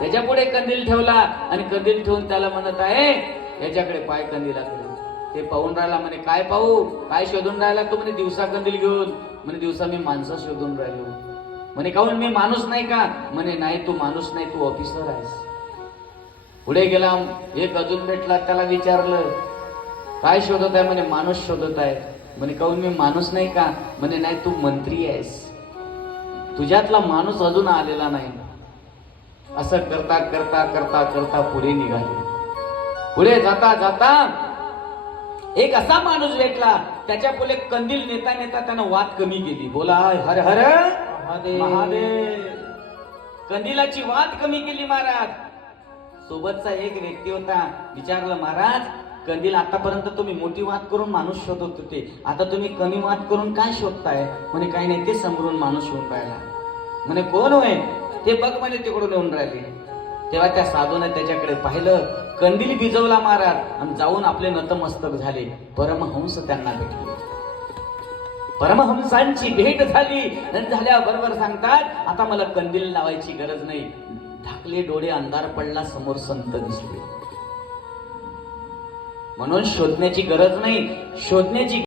त्याच्या पुढे कंदील ठेवला आणि कंदील ठेवून त्याला म्हणत आहे याच्याकडे पाय कंदिलाकडे. ते पाहून राहिला. म्हणे काय पाहू, काय शोधून राहिला तू? म्हणे दिवसा कंदील घेऊन. म्हणे दिवसा मी माणसं शोधून राहिलो. म्हणे काहून, मी माणूस नाही का? म्हणे नाही, तू माणूस नाही, तू ऑफिसर आहेस. पुढे गेला, एक अजून भेटला, त्याला विचारलं काय शोधत आहे? म्हणे माणूस शोधत आहे. म्हणे काहून, मी माणूस नाही का? म्हणे नाही, तू मंत्री आहेस, तुझ्यातला माणूस अजून आलेला नाही. असं करता करता करता करता पुढे निघाले. पुढे जाता जाता एक असा माणूस भेटला, त्याच्या पुढे कंदील नेता नेता त्यानं वात कमी केली. बोला हर हर महादेव. कंदिलाची वात कमी केली महाराज. सोबतचा एक व्यक्ती होता, विचारलं महाराज कंदील आतापर्यंत तुम्ही मोठी वात करून माणूस शोधत होते, आता तुम्ही कमी वात करून काय शोधताय? म्हणे काही नाही, ते समोरून माणूस शोधून राहिला. म्हणे कोण होय? ते बघ म्हणे तिकडून येऊन राहिले. तेव्हा त्या साधूने त्याच्याकडे पाहिलं, कंदील भिजवला महाराज आणि जाऊन आपले नतमस्तक झाले. परमहंस त्यांना भेटले. परमहंसांची भेट झाली. झाल्याबरोबर सांगतात आता मला कंदील लावायची गरज नाही. ढाकले डोळे, अंधार पडला, समोर संत दिसले. म्हणून शोधण्याची गरज नाही, शोधण्याची